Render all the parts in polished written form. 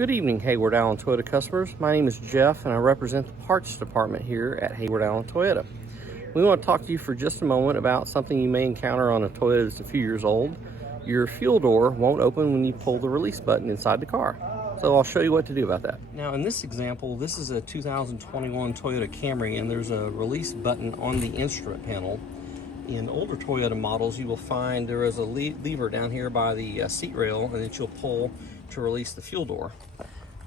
Good evening, Hayward Allen Toyota customers. My name is Jeff and I represent the parts department here at Hayward Allen Toyota. We want to talk to you for just a moment about something you may encounter on a Toyota that's a few years old. Your fuel door won't open when you pull the release button inside the car. So I'll show you what to do about that. Now in this example, this is a 2021 Toyota Camry and there's a release button on the instrument panel. In older Toyota models, you will find there is a lever down here by the seat rail and that you'll pull to release the fuel door.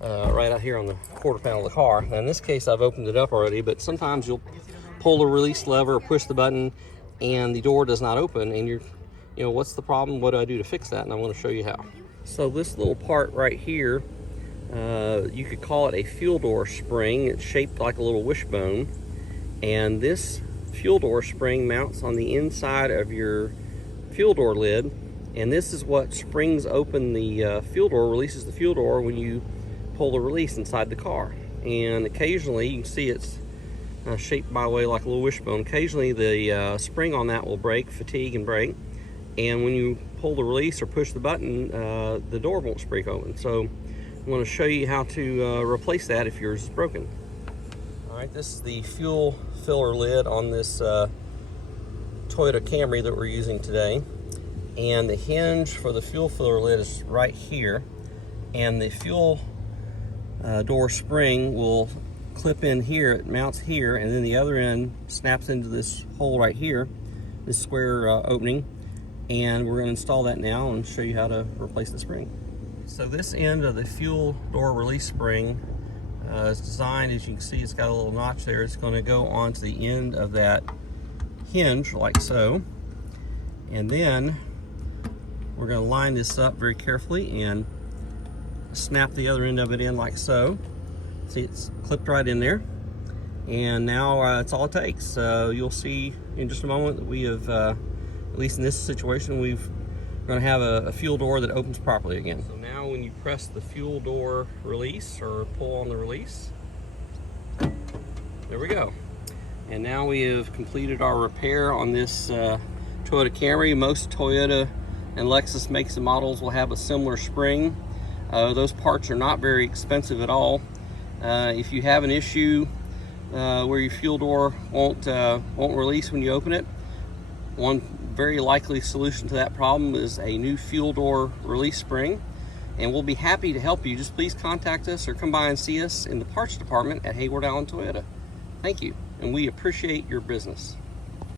Right out here on the quarter panel of the car. Now in this case, I've opened it up already, but sometimes you'll pull the release lever or push the button and the door does not open and you know, what's the problem? What do I do to fix that? And I want to show you how. So this little part right here, you could call it a fuel door spring. It's shaped like a little wishbone, and this fuel door spring mounts on the inside of your fuel door lid, and this is what springs open the fuel door, releases the fuel door when you pull the release inside the car. And occasionally, you can see it's shaped by way like a little wishbone. Occasionally the spring on that will break, fatigue and break, and when you pull the release or push the button, the door won't spring open. So I'm going to show you how to replace that if yours is broken. Alright, this is the fuel filler lid on this Toyota Camry that we're using today, and the hinge for the fuel filler lid is right here, and the fuel door spring will clip in here. It mounts here, and then the other end snaps into this hole right here, this square opening, and we're going to install that now and show you how to replace the spring. So this end of the fuel door release spring is designed, as you can see, it's got a little notch there. It's going to go onto the end of that hinge like so, and then we're going to line this up very carefully and snap the other end of it in like so. See, it's clipped right in there, and now it's all it takes. So you'll see in just a moment that we have, at least in this situation, we're going to have a fuel door that opens properly again. So now when you press the fuel door release or pull on the release, there we go. And now we have completed our repair on this Toyota Camry. Most Toyota and Lexus makes and models will have a similar spring. Those parts are not very expensive at all. If you have an issue where your fuel door won't release when you open it, one very likely solution to that problem is a new fuel door release spring, and we'll be happy to help you. Just please contact us or come by and see us in the parts department at Hayward Allen Toyota. Thank you, and we appreciate your business.